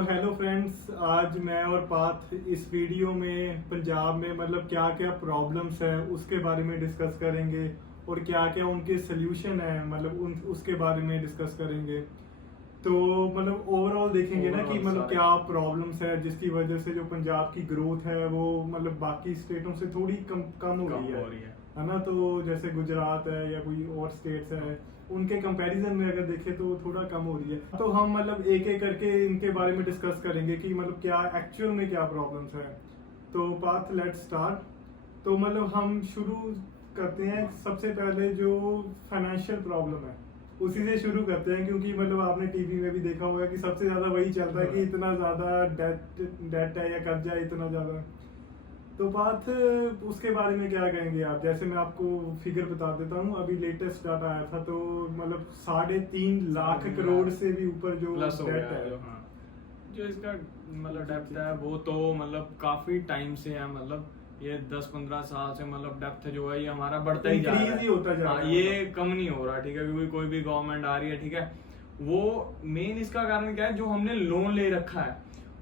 Hello friends, आज मैं और पाथ इस वीडियो में पंजाब में मतलब क्या क्या प्रॉब्लम्स है उसके बारे में डिस्कस करेंगे और क्या क्या उनके सोल्यूशन है मतलब उसके बारे में डिस्कस करेंगे। तो मतलब ओवरऑल देखेंगे ना कि मतलब क्या प्रॉब्लम्स है जिसकी वजह से जो पंजाब की ग्रोथ है वो मतलब बाकी स्टेटों से थोड़ी कम हो रही है ना। तो जैसे गुजरात है या कोई और स्टेट्स है उनके कंपैरिजन में अगर देखें तो थोड़ा कम हो रही है। तो हम मतलब एक एक करके इनके बारे में डिस्कस करेंगे कि मतलब क्या एक्चुअल में क्या प्रॉब्लम्स है। तो पाथ लेट्स स्टार्ट। तो मतलब हम शुरू करते हैं सबसे पहले जो फाइनेंशियल प्रॉब्लम है उसी से शुरू करते हैं, क्योंकि मतलब आपने टीवी में भी देखा होगा कि सबसे ज्यादा वही चलता है कि इतना ज्यादा डेट है या कर्जा है इतना ज्यादा। तो बात उसके बारे में क्या कहेंगे आप? जैसे मैं आपको फिगर बता देता हूँ, अभी लेटेस्ट डाटा आया था तो मतलब 3.5 लाख करोड़ से भी ऊपर जो डेट है। जो इसका मतलब डेप्थ है वो तो मतलब काफी टाइम से है, मतलब ये 10-15 साल से मतलब डेप्थ जो है ये हमारा बढ़ता ही जा रहा है, होता जा रहा है, ये कम नहीं हो रहा। ठीक है, क्योंकि कोई भी गवर्नमेंट आ रही है, ठीक है, वो मेन इसका कारण क्या है, जो हमने लोन ले रखा है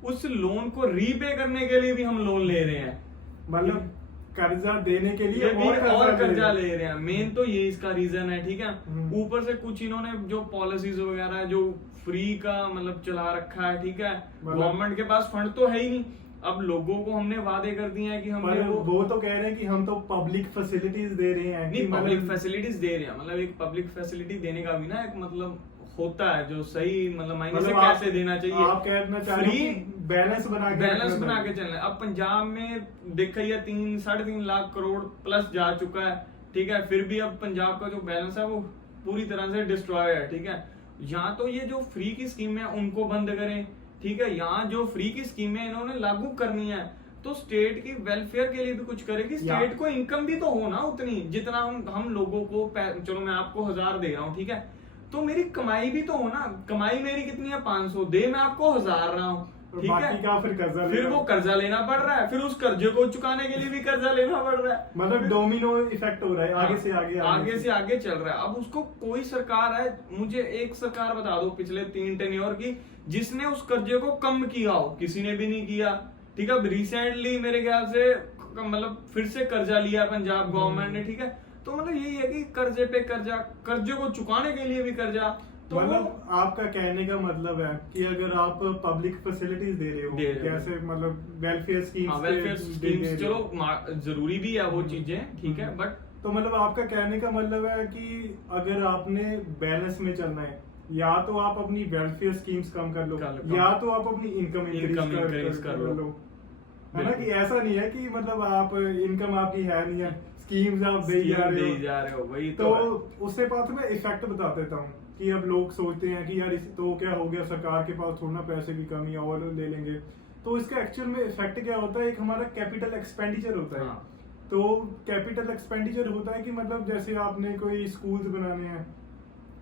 उस लोन को रीपे करने के लिए भी हम लोन ले रहे हैं, मतलब कर्जा देने के लिए और कर्जा ले रहे हैं। मेन तो ये इसका रीजन है, ठीक है। ऊपर से कुछ इन्होंने जो पॉलिसीज वगैरह जो फ्री का मतलब चला रखा है, ठीक है, गवर्नमेंट के पास फंड तो है ही नहीं। अब लोगों को हमने वादे कर दिए हैं कि हम वो तो कह रहे हैं कि हम तो पब्लिक फैसिलिटीज दे रहे हैं। नहीं, पब्लिक फैसिलिटीज दे रहे हैं, मतलब एक पब्लिक फैसिलिटी देने का भी ना एक मतलब होता है जो सही मतलब मायने से कैसे देना चाहिए। आप कहना चाह रहे हैं कि बैलेंस बना के चलना है। अब पंजाब में देखा ही 3-3.5 लाख करोड़ प्लस जा चुका है, ठीक है, फिर भी अब पंजाब का जो बैलेंस है वो पूरी तरह से डिस्ट्रॉय है, ठीक है। यहाँ तो ये जो फ्री की स्कीम है उनको बंद करें, ठीक है, यहाँ जो फ्री की स्कीमें इन्होंने लागू करनी है तो स्टेट की वेलफेयर के लिए भी कुछ करेगी। स्टेट को इनकम भी तो हो ना उतनी जितना हम लोगों को चलो मैं आपको 1000 दे रहा हूँ, ठीक है, तो मेरी कमाई भी तो हो ना। कमाई मेरी कितनी है? 500 दे, मैं आपको 1000 रहा हूँ, ठीक है। फिर वो कर्जा लेना पड़ रहा है, फिर उस कर्जे को चुकाने के लिए भी कर्जा लेना पड़ रहा है, मतलब डोमिनो इफेक्ट हो रहा है, आगे से आगे चल रहा है। अब उसको कोई सरकार है, मुझे एक सरकार बता दो पिछले 3 टेन्योर की जिसने उस कर्जे को कम किया हो, किसी ने भी नहीं किया, ठीक है। अब रिसेंटली मेरे ख्याल से मतलब फिर से कर्जा लिया पंजाब गवर्नमेंट ने, ठीक है। तो मतलब यही है कि कर्जे पे कर्जा, कर्जे को चुकाने के लिए भी कर्जा। तो मतलब आपका कहने का मतलब है कि अगर आप पब्लिक फैसिलिटीज दे रहे हो जैसे मतलब वेलफेयर स्कीम्स, चलो जरूरी भी है वो चीजें, ठीक है, बट तो मतलब आपका कहने का मतलब है कि अगर आपने बैलेंस में चलना है या तो आप अपनी वेलफेयर स्कीम्स कम कर लो या तो आप अपनी इनकम इंक्रीज कर लो, है ना। कि ऐसा नहीं है कि मतलब आप इनकम आपकी है नहीं है, स्कीम्स आप दे जा रहे हो वही। तो उससे बात में इफेक्ट बता देता हूँ कि अब लोग सोचते हैं कि यार इस तो क्या हो गया, सरकार के पास थोड़ा पैसे की कमी है और ले लेंगे। तो इसका एक्चुअल में इफेक्ट क्या होता है, एक हमारा कैपिटल एक्सपेंडिचर होता है। तो कैपिटल एक्सपेंडिचर होता है कि मतलब जैसे आपने कोई स्कूल्स बनाने हैं,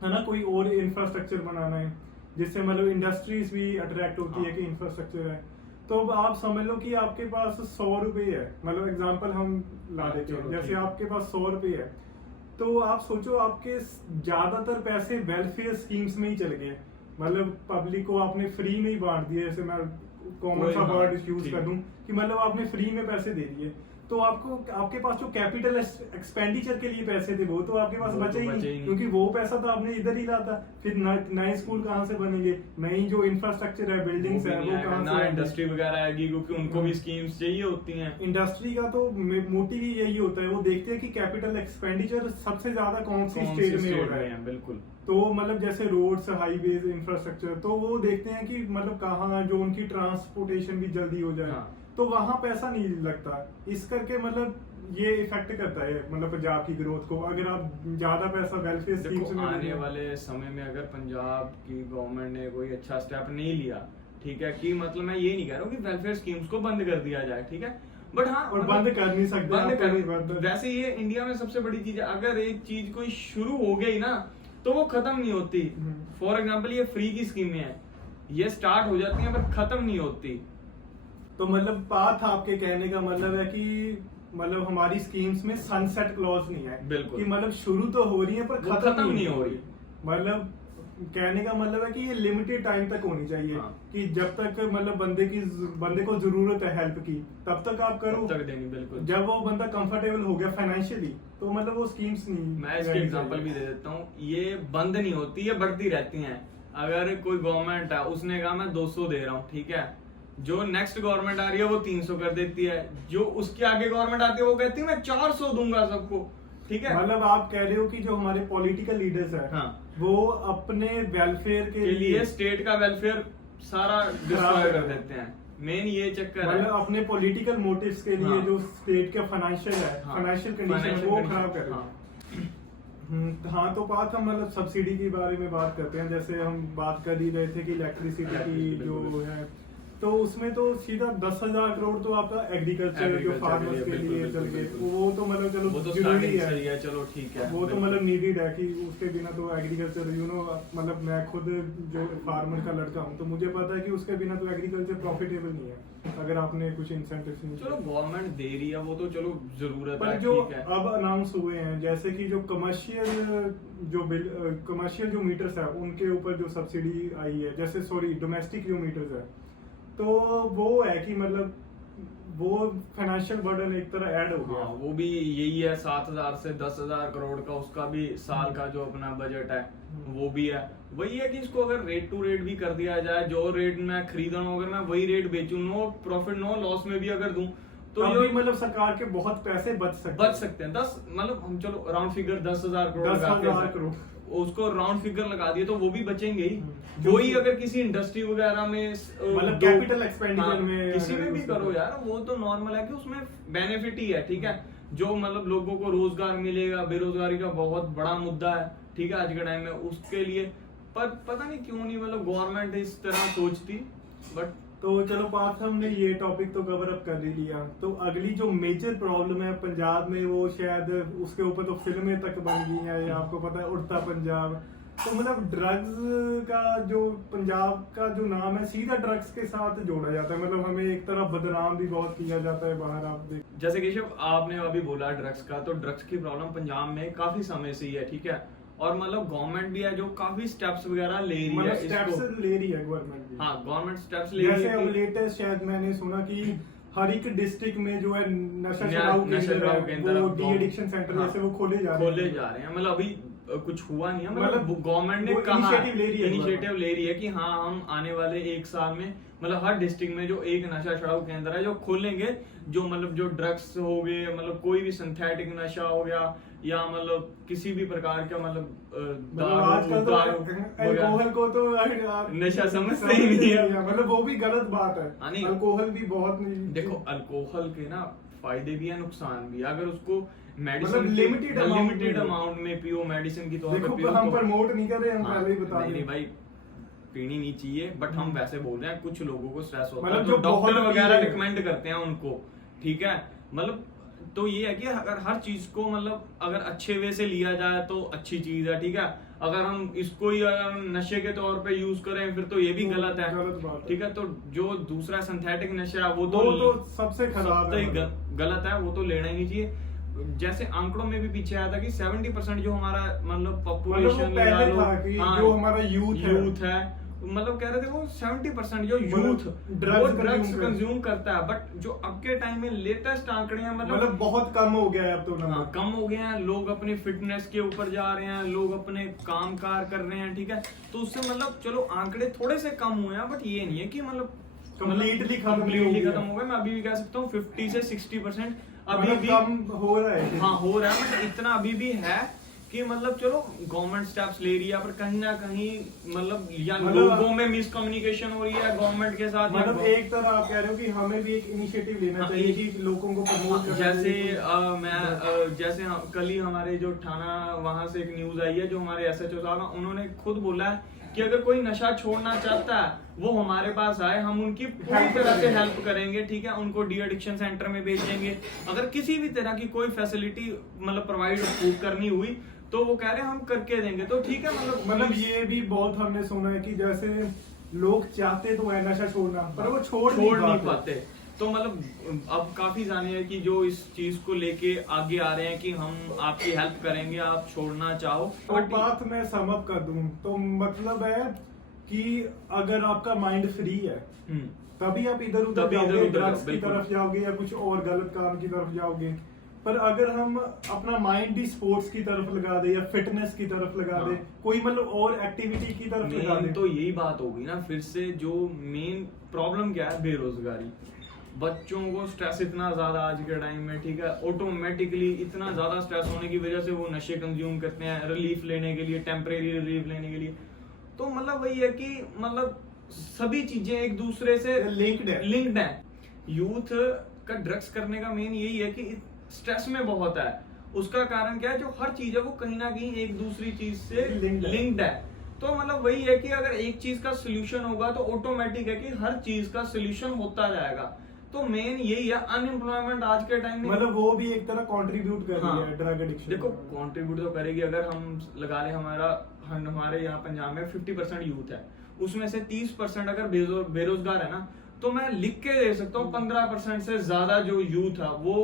है ना, कोई और इंफ्रास्ट्रक्चर बनाना है जिससे मतलब इंडस्ट्रीज भी अट्रैक्ट होती है कि इंफ्रास्ट्रक्चर है। तो अब आप समझ लो कि आपके पास 100 रुपए है, मतलब एग्जांपल हम ला देते हैं, जैसे आपके पास 100 रुपए है तो आप सोचो आपके ज्यादातर पैसे वेलफेयर स्कीम्स में ही चले गए, मतलब पब्लिक को आपने फ्री में ही बांट दिए। जैसे मैं कॉमन सा वर्ड यूज कर दूं कि मतलब आपने फ्री में पैसे दे दिए, तो आपको आपके पास जो कैपिटल एक्सपेंडिचर के लिए पैसे थे वो तो आपके पास बचे ही नहीं, क्योंकि वो पैसा तो आपने इधर ही लाता। फिर नए स्कूल कहाँ से बनेंगे, नई जो इंफ्रास्ट्रक्चर है, बिल्डिंग्स है, वो कहाँ से, इंडस्ट्री वगैरह आएगी, क्योंकि उनको भी स्कीम्स चाहिए होती हैं। इंडस्ट्री का तो मोटिव ही यही होता है, वो देखते हैं कि कैपिटल एक्सपेंडिचर सबसे ज्यादा कौन सी स्टेट में हो रहा है। बिल्कुल। तो मतलब जैसे रोड्स, हाईवेज, इंफ्रास्ट्रक्चर, तो वो देखते हैं कि मतलब कहाँ जो उनकी ट्रांसपोर्टेशन भी जल्दी हो जाए, तो वहां पैसा नहीं लगता। इस करके मतलब ये इफेक्ट करता है मतलब पंजाब की ग्रोथ को। अगर आप ज्यादा पैसा वेलफेयर स्कीम्स में आने वाले समय में अगर पंजाब की गवर्नमेंट ने कोई अच्छा स्टेप नहीं लिया, ठीक है, कि मतलब मैं ये नहीं कह रहा हूँ कि वेलफेयर स्कीम्स को बंद कर दिया जाए, ठीक है, बट हाँ, और बंद कर नहीं सकते। वैसे ये इंडिया में सबसे बड़ी चीज है, अगर एक चीज कोई शुरू हो गई ना तो वो खत्म नहीं होती। फॉर एग्जाम्पल ये फ्री की स्कीमें हैं, ये स्टार्ट हो जाती हैं पर खत्म नहीं होती। तो मतलब बात आपके कहने का मतलब है कि मतलब हमारी स्कीम्स में सनसेट क्लॉज नहीं है, बिल्कुल, कि मतलब शुरू तो हो रही है पर खत्म नहीं हो रही। मतलब कहने का मतलब है कि ये लिमिटेड टाइम तक होनी चाहिए। हाँ। कि जब तक मतलब बंदे को जरूरत है हेल्प की तब तक आप करो, तब तक देनी, बिल्कुल। जब वो बंदा कंफर्टेबल हो गया फाइनेंशियली तो मतलब वो स्कीम्स नहीं। मैं इसके एग्जांपल भी दे देता हूँ, ये बंद नहीं होती, ये बढ़ती रहती हैं। अगर कोई गवर्नमेंट है, उसने कहा मैं 200 दे रहा हूँ, ठीक है, जो नेक्स्ट गवर्नमेंट आ रही है वो 300 कर देती है, जो उसके आगे गवर्नमेंट आती है वो कहती है मैं 400 दूंगा सबको, ठीक है। मतलब आप कह रहे हो कि जो हमारे पॉलिटिकल लीडर्स है, हाँ, वो अपने वेलफेयर के लिए स्टेट का वेलफेयर सारा डिस्ट्रॉय कर देते हैं। मेन ये चक्कर है, मतलब अपने पॉलिटिकल मोटिव्स के लिए हाँ। जो स्टेट का फाइनेंशियल है, हाँ। फाइनेंशियल कंडीशन वो खराब कर रहे हाँ। हैं। हाँ, तो बात हम मतलब सब्सिडी के बारे में बात करते हैं। जैसे हम बात कर ही रहे थे कि इलेक्ट्रिसिटी की जो है, तो उसमें तो सीधा 10,000 करोड़ तो आपका एग्रीकल्चर जो फार्मर्स के लिए चल गए, वो तो मतलब चलो वो तो जरूरी सही है, चलो ठीक है, वो तो मतलब नीडेड है कि उसके बिना तो एग्रीकल्चर मतलब मैं खुद जो फार्मर का लड़का हूँ तो मुझे पता है कि उसके बिना तो एग्रीकल्चर प्रॉफिटेबल नहीं है अगर आपने कुछ इंसेंटिव्स नहीं। चलो गवर्नमेंट दे रही है, वो तो चलो जरूरत पर है, जो ठीक है। अब अनाउंस हुए हैं जैसे कि जो कमर्शियल जो मीटर्स है उनके ऊपर जो सब्सिडी आई है, जैसे सॉरी डोमेस्टिक जो मीटर्स है, तो वो है कि मतलब वो फाइनेंशियल बर्डन एक तरह ऐड हो गया। हाँ, वो भी यही है, 7,000 से 10,000 करोड़ का उसका भी साल का जो अपना बजट है वो भी है। वही है कि इसको अगर रेट टू रेट भी कर दिया जाए, जो रेट मैं खरीद रहा हूँ अगर मैं वही रेट बेचूं, नो प्रॉफिट नो लॉस में भी अगर दूं तो ये मतलब सरकार के बहुत पैसे बच सकते हैं। 10 मतलब हम चलो राउंड फिगर 10,000 करोड़ 10,000 करोड़ उसको राउंड फिगर लगा दिए तो वो बेनिफिट ही। वही अगर किसी इंडस्ट्री वगैरह में मतलब कैपिटल एक्सपेंडिचर में किसी में भी करो यार, वो तो नॉर्मल है कि उसमें बेनिफिट ही है, ठीक है। जो मतलब लोगों को रोजगार मिलेगा, बेरोजगारी का बहुत बड़ा मुद्दा है, ठीक है, आज के टाइम में उसके लिए। पर पता नहीं क्यों नहीं मतलब गवर्नमेंट इस तरह सोचती। बट तो चलो पार्थ, हमने ये टॉपिक तो कवर अप कर ही लिया, तो अगली जो मेजर प्रॉब्लम है पंजाब में वो शायद उसके ऊपर तो फिल्में तक बन गई हैं, आपको पता है उड़ता पंजाब। तो मतलब ड्रग्स का जो पंजाब का जो नाम है सीधा ड्रग्स के साथ जोड़ा जाता है, मतलब हमें एक तरफ बदनाम भी बहुत किया जाता है बाहर। आप देख जैसे केशव आपने अभी बोला ड्रग्स का, तो ड्रग्स की प्रॉब्लम पंजाब में काफी समय से ही है, ठीक है। और मतलब गवर्नमेंट भी है जो काफी स्टेप्स वगैरह ले रही है, स्टेप्स ले रही है गवर्नमेंट भी। हाँ, गवर्नमेंट स्टेप्स ले रही है। जैसे अब लेटेस्ट शायद मैंने सुना कि हर एक डिस्ट्रिक्ट में जो है नशा छुड़ाऊ केंद्र, वो डी एडिक्शन सेंटर जैसे वो खोले जा रहे हैं। मतलब अभी कुछ हुआ नहीं है, मतलब गवर्नमेंट ने कहा इनिशिएटिव ले रही है कि हाँ हम आने वाले 1 साल में मतलब हर डिस्ट्रिक्ट में जो एक नशा छुड़ाऊ केंद्र है जो खोलेंगे, जो मतलब जो ड्रग्स हो गए, मतलब कोई भी सिंथेटिक नशा हो गया या मतलब किसी भी प्रकार का मतलब अल्कोहल को तो नशा समझते ही नहीं है, मतलब वो भी गलत बात है। अल्कोहल भी बहुत नहीं, देखो अल्कोहल के ना फायदे भी है नुकसान भी, अगर उसको मतलब लिमिटेड अमाउंट में पियो, मेडिसिन की तौर पे पियो। हम प्रमोट नहीं कर रहे, हम पहले ही बता रहे हैं। नहीं भाई, पीनी नहीं चाहिए, बट हम वैसे बोल रहे हैं कुछ लोगों को स्ट्रेस होता है, मतलब जो डॉक्टर वगैरह रिकमेंड करते हैं उनको, ठीक है। मतलब तो ये है कि अगर हर चीज को मतलब अगर अच्छे वे से लिया जाए तो अच्छी चीज है, ठीक है। अगर हम इसको ही अगर नशे के तौर पे यूज करें फिर तो ये भी गलत है, ठीक है। तो जो दूसरा सिंथेटिक नशा है वो तो सबसे खराब है, गलत है, वो तो लेना ही नहीं चाहिए। जैसे आंकड़ों में भी पीछे आया था कि 70% जो हमारा मतलब पॉपुलेशन जो हमारा यूथ है, मतलब कह रहे थे वो 70% जो यूथ ड्रग्स कंज्यूम करता है। बट जो अब के टाइम में लेटेस्ट आंकड़े हैं मतलब बहुत कम हो गया है अब तो। हाँ, कम हो गए हैं, लोग अपनी फिटनेस के ऊपर जा रहे हैं, लोग अपने काम कार कर रहे हैं, ठीक है। तो उससे मतलब चलो आंकड़े थोड़े से कम हुए हैं, बट ये नहीं है कि मतलब कंप्लीटली खत्म हो गए। मैं अभी भी कह सकता हूँ 50 से 60% अभी भी कम हो रहा है। हाँ, हो रहा है, बट इतना अभी भी है कि मतलब चलो गवर्नमेंट स्टेप्स ले रही है, पर कहीं ना कहीं मतलब या लोगों में मिसकम्युनिकेशन हो रही है गवर्नमेंट के साथ। मतलब एक तरह आप कह रहे हो कि हमें भी एक इनिशिएटिव लेना चाहिए कि लोगों को प्रमोट करना चाहिए। जैसे कल ही हमारे जो थाना वहां से एक न्यूज आई है, जो हमारे SHO साहब हैं, उन्होंने खुद बोला है कि अगर कोई नशा छोड़ना चाहता है वो हमारे पास आए, हम उनकी पूरी तरह से हेल्प करेंगे, ठीक है। उनको डी एडिक्शन सेंटर में भेजेंगे। अगर किसी भी तरह की कोई फैसिलिटी मतलब प्रोवाइड करनी हुई तो वो कह रहे हैं हम करके देंगे, तो ठीक है। मतलब ये भी बहुत हमने सुना है कि जैसे लोग चाहते तो है नशा छोड़ना, पर वो छोड़ नहीं पाते। तो मतलब अब काफी जाने हैं कि जो इस चीज को लेके आगे आ रहे हैं कि हम आपकी हेल्प करेंगे, आप छोड़ना चाहो। तो बात मैं सम अप कर दूं तो मतलब है कि अगर आपका माइंड फ्री है तभी आप इधर उधर जाओगे, ड्रग्स की तरफ जाओगे या कुछ और गलत काम की तरफ जाओगे। पर अगर हम अपना माइंड ही स्पोर्ट्स की तरफ लगा दे या फिटनेस की तरफ लगा दे, कोई मतलब और एक्टिविटी की तरफ लगा दे, तो यही बात होगी ना फिर से। जो मेन प्रॉब्लम क्या है, बेरोजगारी। बच्चों को स्ट्रेस इतना ज्यादा आज के टाइम में, ठीक है, ऑटोमेटिकली इतना ज्यादा स्ट्रेस होने की वजह से वो नशे कंज्यूम करते हैं रिलीफ लेने के लिए, टेम्परेरी रिलीफ लेने के लिए। तो मतलब वही है कि मतलब सभी चीजें एक दूसरे से लिंक्ड है। यूथ का ड्रग्स करने का मेन यही है कि स्ट्रेस में बहुत है। उसका कारण क्या है, जो हर चीज है वो कहीं ना कहीं एक दूसरी चीज से लिंक्ड है। तो मतलब वही है कि अगर एक चीज का सोल्यूशन होगा तो ऑटोमेटिक है कि हर चीज का सोल्यूशन होता जाएगा। तो मेन यही है, अनएम्प्लॉयमेंट आज के टाइम में मतलब वो भी एक तरह कंट्रीब्यूट कर रही है ड्रग एडिक्शन। देखो कंट्रीब्यूट तो करेगी। अगर हम लगा ले हमारे यहाँ पंजाब में 50% यूथ है, उसमें से 30% अगर बेरोजगार है ना, तो मैं लिख के दे सकता हूँ 15% से ज्यादा जो यूथ है वो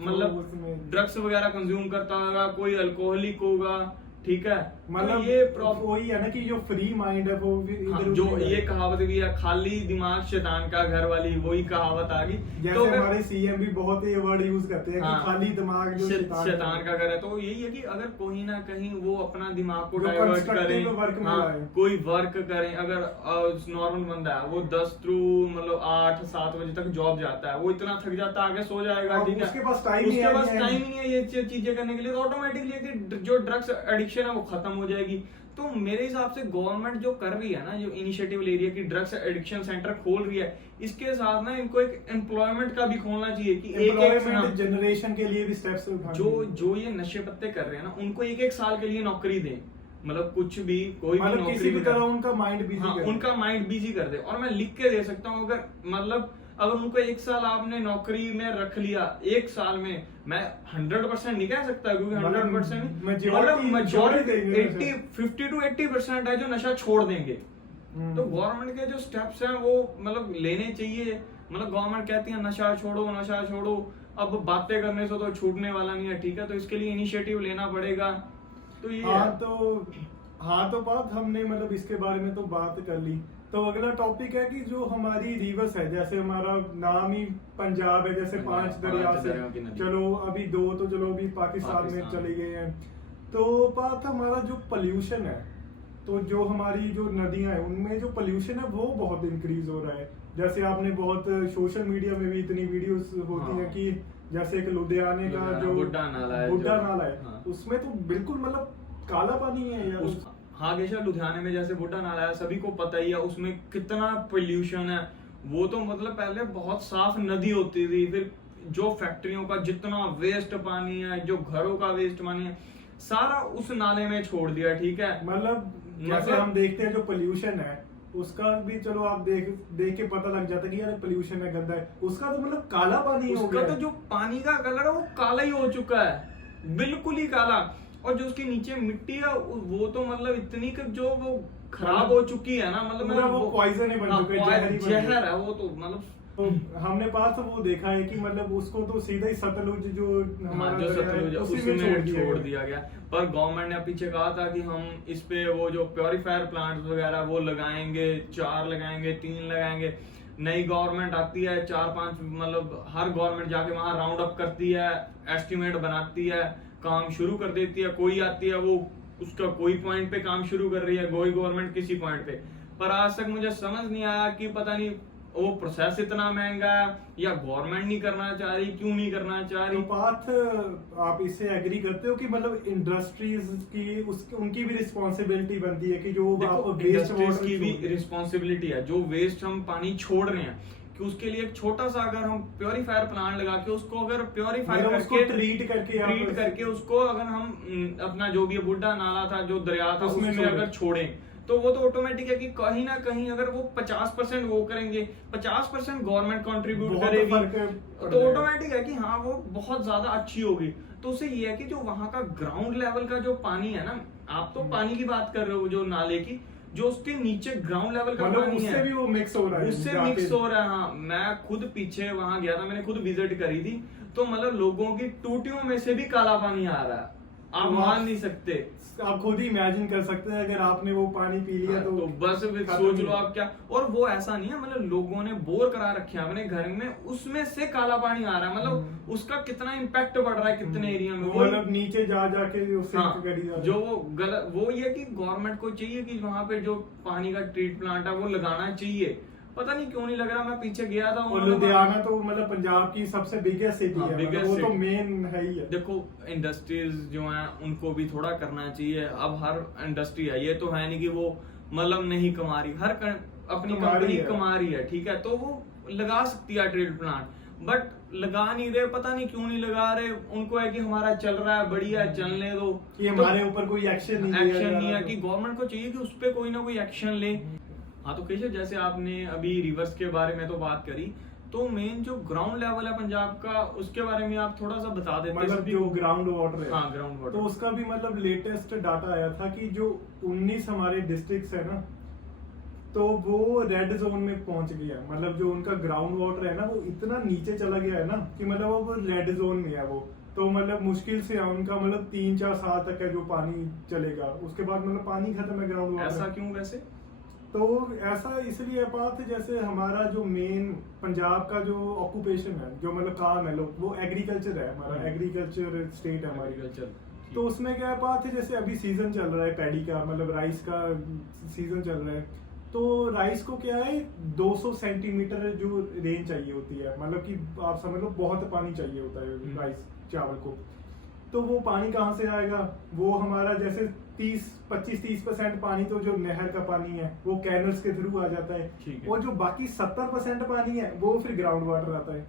मतलब ड्रग्स वगैरह कंज्यूम करता होगा, कोई अल्कोहलिक होगा, ठीक है। मतलब तो ये वही है ना कि जो फ्री माइंड है वो भी जो ये कहावत भी है, खाली दिमाग शैतान का घर वाली, वही कहावत आ गई। जैसे तो हमारे सीएम भी बहुत ये वर्ड यूज करते हैं कि खाली दिमाग जो शैतान का घर है। तो यही है कि अगर कोई ना कहीं वो अपना दिमाग को डाइवर्ट करें, कोई वर्क करें। अगर नॉर्मल बंदा है वो 10 थ्रू मतलब 8-7 बजे तक जॉब जाता है, वो इतना थक जाता है आगे सो जाएगा, ठीक है, उसके पास टाइम ही नहीं है ये चीजें करने के लिए। तो ऑटोमेटिकली जो ड्रग्स एडिक्शन है वो खत्म हो जाएगी। तो मेरे हिसाब से गवर्नमेंट जो कर रही है ना, जो इनिशिएटिव ले रही है कि ड्रग्स एडिक्शन सेंटर खोल रही है, इसके साथ ना इनको एक एम्प्लॉयमेंट का भी खोलना चाहिए कि एक जनरेशन के लिए भी स्टेप्स जो ये नशे पत्ते कर रहे हैं ना, उनको 1-1 साल के लिए नौकरी दें। मतलब कुछ भी, कोई भी नौकरी, किसी भी तरह उनका माइंड बिजी कर दे। और मैं लिख के दे सकता हूँ, अगर उनको 1 साल आपने नौकरी में रख लिया, 1 साल में मैं 100% नहीं कह सकता, क्योंकि 100% मेजॉरिटी 50 to 80% है जो नशा छोड़ देंगे। तो गवर्नमेंट के जो स्टेप्स हैं वो मतलब लेने चाहिए। मतलब गवर्नमेंट कहती है नशा छोड़ो, अब बातें करने से तो छूटने वाला नहीं है, ठीक है, तो इसके लिए इनिशिएटिव लेना पड़ेगा। तो ये तो बात हमने मतलब इसके बारे में तो बात कर ली। तो अगला टॉपिक है कि जो हमारी रिवर्स है, जैसे हमारा नाम ही पंजाब है, जैसे 5 दरिया से, चलो अभी 2 तो चलो अभी पाकिस्तान में चले गए हैं। तो बात हमारा जो पोल्यूशन है, तो जो हमारी जो नदियां हैं उनमें जो पोल्यूशन है वो बहुत इंक्रीज हो रहा है। जैसे आपने बहुत सोशल मीडिया में भी इतनी वीडियोस होती हैं कि जैसे एक लुधियाने का जो बुड्ढा नाला है, उसमें तो बिल्कुल मतलब काला पानी है यार। हाँ बेशक, लुधियाने में जैसे बुड्ढा नाला है, सभी को पता ही है उसमें कितना पोल्यूशन है। वो तो मतलब पहले बहुत साफ नदी होती थी, फिर जो फैक्ट्रियों का जितना वेस्ट पानी है, जो घरों का वेस्ट पानी है, सारा उस नाले में छोड़ दिया, ठीक है। मतलब जैसे हम देखते हैं जो पोल्यूशन है उसका भी चलो आप देख के पता लग जाता है कि यार पोल्यूशन है, गंदा है, उसका तो मतलब काला पानी हो गया। तो जो पानी का कलर है वो काला ही हो चुका है, बिल्कुल ही काला। और जो उसके नीचे मिट्टी है वो तो मतलब इतनी जो वो खराब हो चुकी है ना, मतलब वो पॉइजन है, जहर है वो तो। मतलब तो हमने पास वो देखा है कि मतलब उसको तो सीधा ही सतलुज जो सतलुज उसमें छोड़ दिया गया। पर गवर्नमेंट ने पीछे कहा था कि हम इस पे वो जो प्योरीफायर प्लांट वगैरह वो लगाएंगे, 4 लगाएंगे, 3 लगाएंगे। नई गवर्नमेंट आती है, 4-5 मतलब हर गवर्नमेंट जाके वहां राउंड अप करती है, एस्टिमेट बनाती है, काम शुरू कर देती है। कोई आती है वो उसका कोई पॉइंट पे काम शुरू कर रही है, कोई गवर्नमेंट किसी पॉइंट पे। पर आज तक मुझे समझ नहीं आया कि पता नहीं वो प्रोसेस इतना महंगा है या गवर्नमेंट नहीं करना चाह रही, क्यों नहीं करना चाह रही। बात आप इससे एग्री करते हो कि मतलब इंडस्ट्रीज की उनकी भी रिस्पॉन्सिबिलिटी बनती है कि जो इंडस्ट्रीज की भी रिस्पॉन्सिबिलिटी है, जो वेस्ट हम पानी छोड़ रहे हैं, कि उसके लिए एक छोटा सा अगर हम प्योरीफायर प्लांट लगा के उसको अगर प्योरीफाई करके ट्रीट करके उसको अगर हम अपना जो भी बुड्ढा नाला था, जो दरिया था, उसमें अगर छोड़ें, तो वो तो ऑटोमेटिक है कि कहीं ना कहीं अगर वो 50% वो करेंगे, 50% गवर्नमेंट कंट्रीब्यूट करेगी, तो ऑटोमेटिक है कि हाँ वो बहुत ज्यादा अच्छी होगी। तो उससे ये है कि जो वहां का ग्राउंड लेवल का जो पानी है ना, आप तो पानी की बात कर रहे हो जो नाले की, जो उसके नीचे ग्राउंड लेवल का मतलब पानी उससे है भी वो मिक्स हो रहा है, उससे मिक्स हो रहा है। हाँ, मैं खुद पीछे वहां गया था, मैंने खुद विजिट करी थी, तो मतलब लोगों की टूटियों में से भी काला पानी आ रहा है, आप मान नहीं सकते। आप खुद ही इमेजिन कर सकते हैं अगर आपने वो पानी पी लिया तो बस सोच लो आप क्या। और वो ऐसा नहीं है, मतलब लोगों ने बोर करा रखे हैं अपने घर में, उसमें से काला पानी आ रहा है, मतलब उसका कितना इम्पैक्ट बढ़ रहा है कितने एरिया में, मतलब नीचे जा जाके जो वो गलत, वो ये कि गवर्नमेंट को चाहिए कि वहां पे जो पानी का ट्रीट प्लांट है वो लगाना चाहिए, पता नहीं क्यों नहीं लग रहा। मैं पीछे गया था, और लुधियाना तो मतलब पंजाब की सबसे बिगेस्ट सिटी है, मतलब वो तो मेन है ही है। देखो इंडस्ट्रीज जो हैं उनको भी थोड़ा करना चाहिए, अब हर इंडस्ट्री है, ये तो है नहीं कि वो मतलब नहीं कमा रही, हर अपनी कंपनी कमा रही है, ठीक है, तो वो लगा सकती है ट्रीट प्लांट, बट लगा नहीं रहे, पता नहीं क्यों नहीं लगा रहे। उनको है कि हमारा चल रहा है, बढ़िया चलने दो, कि हमारे ऊपर कोई एक्शन नहीं है, कि गवर्नमेंट को चाहिए कि उस पर कोई ना कोई एक्शन ले। हाँ, तो केशव जैसे आपने अभी रिवर्स के बारे में तो बात करी, तो मेन जो ग्राउंड लेवल है पंजाब का, उसके बारे में आप थोड़ा सा बता देते हैं। मतलब जो ग्राउंड वाटर है, हाँ ग्राउंड वाटर, तो उसका भी मतलब लेटेस्ट डाटा आया था कि जो 19 हमारे डिस्ट्रिक्ट्स है ना, तो वो रेड जोन में पहुंच गया। मतलब जो उनका ग्राउंड वाटर है ना, वो इतना नीचे चला गया है ना कि मतलब वो रेड जोन में है वो, तो मतलब मुश्किल से उनका मतलब 3-4 साल तक है जो पानी चलेगा, उसके बाद मतलब पानी खत्म है ग्राउंड वाटर। ऐसा क्यों वैसे? तो ऐसा इसलिए बात है, जैसे हमारा जो मेन पंजाब का जो ऑक्यूपेशन है, जो मतलब काम है लोग, वो एग्रीकल्चर है, हमारा एग्रीकल्चर स्टेट है हमारी। तो उसमें क्या बात है, जैसे अभी सीजन चल रहा है पैडी का, मतलब राइस का सीजन चल रहा है, तो राइस को क्या है 200 सेंटीमीटर जो रेंज चाहिए होती है, मतलब कि आप समझ लो बहुत पानी चाहिए होता है राइस चावल को। तो वो पानी कहाँ से आएगा? वो हमारा जैसे 25-30% पानी तो जो नहर का पानी है वो कैनल्स के थ्रू आ जाता है, और जो बाकी 70% पानी है वो फिर ग्राउंड वाटर आता है।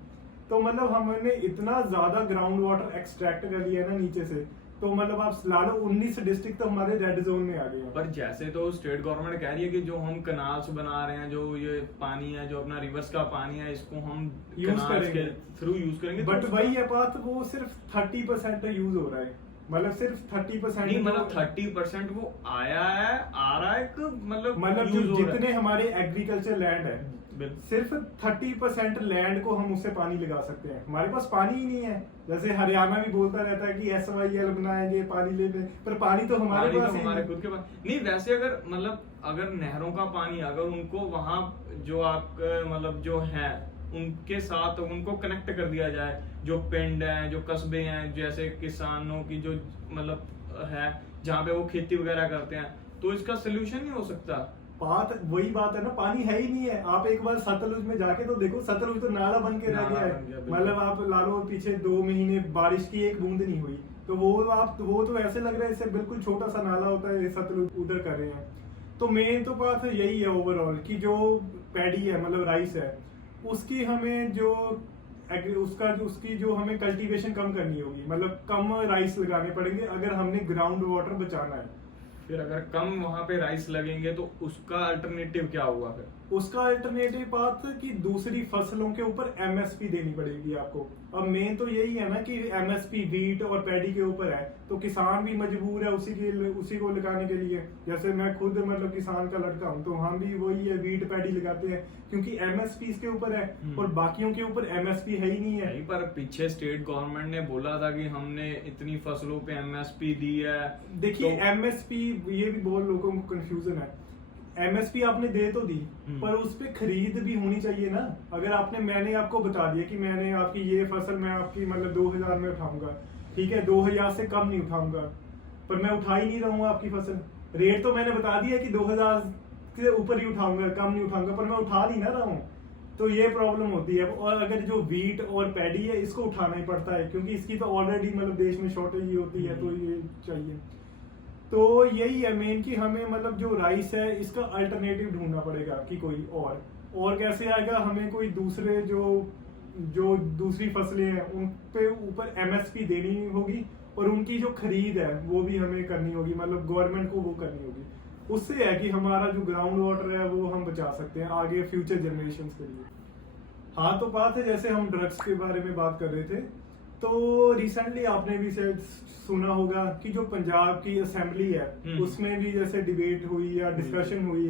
तो मतलब हमने इतना ज्यादा ग्राउंड वाटर एक्सट्रैक्ट कर लिया ना नीचे से, तो मतलब आप ला लो 19 डिस्ट्रिक्ट तो हमारे रेड जोन में आ गए हैं। पर जैसे तो स्टेट गवर्नमेंट कह रही है कि जो हम कनाल्स बना रहे हैं, जो ये पानी है जो अपना रिवर्स का पानी है, इसको हम यूज करेंगे, थ्रू यूज करेंगे, बट वही है बात, वो सिर्फ 30% यूज हो रहा है, मतलब सिर्फ 30%। नहीं, मतलब 30% वो आया है, आ रहा है, मतलब जो जितने हमारे एग्रीकल्चर लैंड है, सिर्फ 30% लैंड को हम उससे पानी लगा सकते हैं। हमारे पास पानी ही नहीं है, जैसे हरियाणा भी बोलता रहता है कि SYL बनाएंगे पानी लेने, पर पानी तो हमारे पास, हमारे खुद के पास नहीं। वैसे अगर मतलब अगर नहरों का पानी अगर उनको वहां जो आपका मतलब जो है उनके साथ उनको कनेक्ट कर दिया जाए, जो पिंड है, जो कस्बे हैं, जैसे किसानों की जो मतलब है जहाँ पे वो खेती वगैरह करते हैं, तो इसका सोल्यूशन नहीं हो सकता। वही बात है ना, पानी है ही नहीं है। आप एक बार सतलुज में जाके तो देखो, सतलुज तो नाला बन के रह गया है, मतलब आप ला लो पीछे 2 महीने बारिश की एक बूंद नहीं हुई, तो वो तो ऐसे लग रहा है जैसे बिल्कुल छोटा सा नाला होता है, सतलुज उधर कर रहे हैं। तो मेन तो बात यही है ओवरऑल कि जो पैडी है मतलब राइस है, उसकी हमें उसकी जो हमें कल्टीवेशन कम करनी होगी, मतलब कम राइस लगाने पड़ेंगे अगर हमने ग्राउंड वाटर बचाना है। फिर अगर कम वहां पे राइस लगेंगे तो उसका अल्टरनेटिव क्या हुआ? फिर उसका अल्टरनेटिव बात कि दूसरी फसलों के ऊपर MSP देनी पड़ेगी आपको। अब मेन तो यही है ना कि MSP वीट और पैडी के ऊपर है, तो किसान भी मजबूर है उसी को लगाने के लिए। जैसे मैं खुद मतलब किसान का लड़का हूँ, तो हम भी वही है, वीट पैडी लगाते हैं, क्योंकि MSP इसके ऊपर है और बाकियों के ऊपर MSP है ही नहीं है। पर पीछे स्टेट गवर्नमेंट ने बोला था कि हमने इतनी फसलों पे MSP दी है। देखिए MSP, ये भी बहुत लोगों को कंफ्यूजन है। MSP आपने दे तो दी, पर उस पे खरीद भी होनी चाहिए ना। अगर मैंने आपको बता दिया कि मैंने आपकी ये फसल मैं आपकी मतलब 2000 में उठाऊंगा, ठीक है, 2000 से कम नहीं उठाऊंगा, पर मैं उठा ही नहीं रहा हूँ आपकी फसल। रेट तो मैंने बता दिया कि 2000 से ऊपर ही उठाऊंगा, कम नहीं उठाऊंगा, पर मैं उठा नहीं ना रहा हूँ, तो ये प्रॉब्लम होती है। और अगर जो वीट और पैडी है इसको उठाना ही पड़ता है, क्योंकि इसकी तो ऑलरेडी मतलब देश में शॉर्टेज ही होती है, तो ये चाहिए। तो यही है मेन कि हमें मतलब जो राइस है इसका अल्टरनेटिव ढूंढना पड़ेगा कि कोई और कैसे आएगा। हमें कोई दूसरे जो दूसरी फसलें हैं उन पे ऊपर MSP देनी होगी, और उनकी जो खरीद है वो भी हमें करनी होगी, मतलब गवर्नमेंट को वो करनी होगी। उससे है कि हमारा जो ग्राउंड वाटर है वो हम बचा सकते हैं आगे फ्यूचर जनरेशन के लिए। हाँ, तो बात है जैसे हम ड्रग्स के बारे में बात कर रहे थे, तो रिसेंटली आपने भी शायद सुना होगा कि जो पंजाब की असेंबली है उसमें भी जैसे डिबेट हुई या डिस्कशन हुई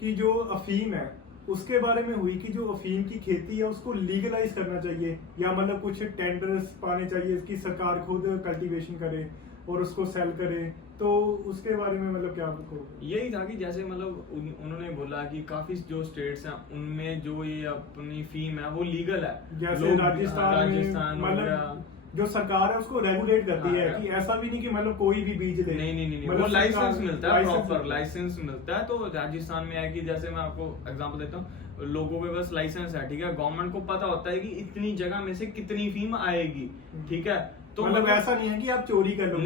कि जो अफीम है उसके बारे में हुई कि जो अफीम की खेती है उसको लीगलाइज करना चाहिए या मतलब कुछ टेंडर्स पाने चाहिए कि सरकार खुद कल्टीवेशन करे और उसको सेल करे। तो उसके बारे में मतलब क्या आपको? यही था कि जैसे मतलब उन्होंने बोला कि काफी जो स्टेट्स हैं उनमें जो ये अपनी फीम है वो लीगल है, जैसे राजस्थान मतलब जो सरकार है उसको रेगुलेट करती है कि ऐसा भी नहीं कि मतलब कोई भी बीज ले। नहीं वो लाइसेंस मिलता है, प्रॉपर लाइसेंस मिलता है। तो राजस्थान में है कि जैसे मैं आपको एग्जांपल देता हूँ, लोगों के पास लाइसेंस है, ठीक है, गवर्नमेंट को पता होता है कि इतनी जगह में से कितनी फीम आएगी, ठीक है। तो मतलब ऐसा नहीं है कि आप चोरी कर लो,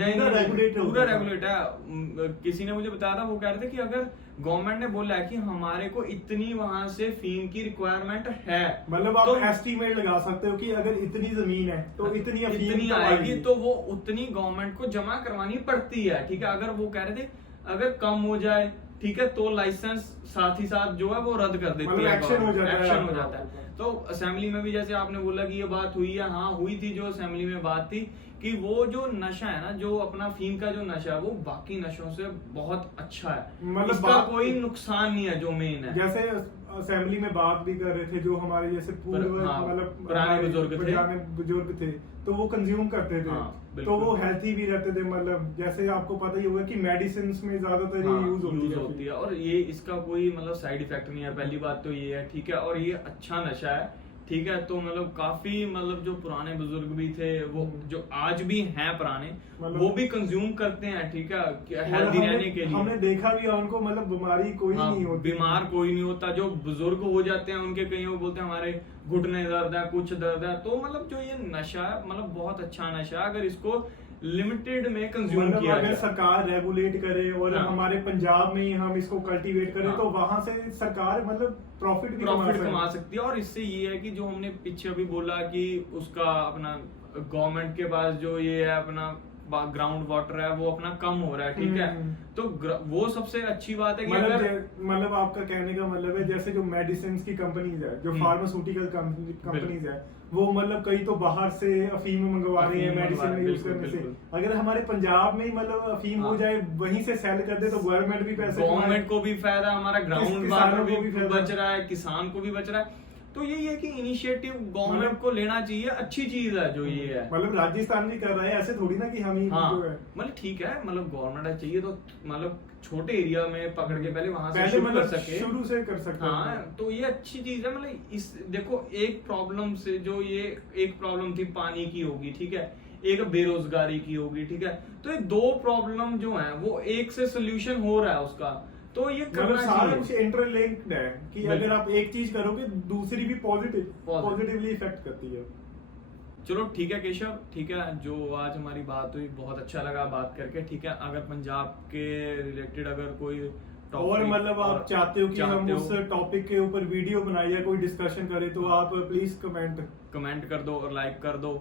पूरा रेगुलेट है। किसी ने मुझे बताया था, वो कह रहे थे कि अगर गवर्नमेंट ने बोला है कि हमारे को इतनी वहां से फीम की रिक्वायरमेंट है, मतलब आप एस्टीमेट लगा सकते हो कि अगर इतनी जमीन है तो इतनी आएगी, तो वो उतनी गवर्नमेंट को जमा करवानी पड़ती है, ठीक है। अगर वो कह रहे थे अगर कम हो जाए, ठीक है, तो लाइसेंस साथ ही साथ जो है वो रद्द कर देती है, एक्शन हो जाता है। तो असेंबली में भी जैसे आपने बोला कि ये बात हुई है, हाँ हुई थी। जो असेंबली में बात थी कि वो जो नशा है ना, जो अपना फीम का जो नशा है वो बाकी नशों से बहुत अच्छा है, मतलब इसका कोई नुकसान नहीं है, जो मेन है। जैसे असेंबली में बात भी कर रहे थे जो हमारे जैसे पूर्व मतलब पुराने बुजुर्ग थे तो वो कंज्यूम करते थे, तो वो हेल्थी भी रहते थे। मतलब जैसे आपको पता ही होगा कि मेडिसिन में ज्यादातर यूज होती है और ये इसका कोई मतलब साइड इफेक्ट नहीं है, पहली बात तो ये है, ठीक है। और ये अच्छा नशा है, ठीक है। तो मतलब काफी मतलब जो पुराने बुजुर्ग भी थे, वो जो आज भी हैं पुराने, वो भी कंज्यूम करते हैं, ठीक है, हेल्दी रहने के लिए। हमने देखा भी है उनको, मतलब बीमारी कोई नहीं होती, बीमार कोई नहीं होता। जो बुजुर्ग हो जाते हैं उनके कई वो बोलते हैं हमारे घुटने दर्द है, कुछ दर्द है। तो मतलब जो ये नशा है मतलब बहुत अच्छा नशा है, अगर इसको लिमिटेड में कंज्यूम किया अगर सरकार रेगुलेट करे और हमारे पंजाब में ही हम इसको कल्टीवेट करें तो वहां से सरकार मतलब प्रॉफिट कमा सकती है। और इससे ये है कि जो हमने पीछे अभी बोला कि उसका अपना गवर्नमेंट के पास जो ये है अपना ग्राउंड वाटर है वो अपना कम हो रहा है, ठीक है। तो वो सबसे अच्छी बात है कि मतलब आपका कहने का मतलब है जैसे जो मेडिसिन की कंपनीज है, जो फार्मास्यूटिकल कंपनीज है, वो मतलब कई तो बाहर से अफीम मंगवा रही है मेडिसिन में यूज करने से। अगर हमारे पंजाब में ही मतलब अफीम हो जाए, वहीं से सेल कर दे तो गवर्नमेंट भी पैसे, गवर्नमेंट को भी फायदा, हमारा ग्राउंड वाटर भी बच रहा है, किसान को भी बच रहा है। तो यही है कि इनिशिएटिव गवर्नमेंट को लेना चाहिए, अच्छी चीज है जो ये है। मतलब राजस्थान भी कर रहा है, ऐसे थोड़ी ना कि हम ही जो है। मतलब ठीक है, मतलब गवर्नमेंट चाहिए तो मतलब छोटे एरिया में पकड़ के पहले वहां से शुरू कर सके, शुरू से कर सकते हैं। हाँ, तो ये अच्छी चीज है। मतलब इस देखो एक प्रॉब्लम से जो ये एक प्रॉब्लम थी पानी की होगी, ठीक है, एक बेरोजगारी की होगी, ठीक है। तो ये दो प्रॉब्लम जो है वो एक से सोल्यूशन हो रहा है उसका, तो ये करना सारा कुछ इंटरलिंक्ड है कि अगर आप एक चीज करोगे दूसरी भी पॉजिटिवली इफेक्ट करती है। चलो ठीक है केशव, ठीक है, जो आज हमारी बात हुई बहुत अच्छा लगा बात करके, ठीक है। अगर पंजाब के रिलेटेड अगर कोई और मतलब आप चाहते हो कि हम उस टॉपिक के ऊपर वीडियो बनाए या कोई डिस्कशन करें तो आप प्लीज कमेंट कर दो और लाइक कर दो।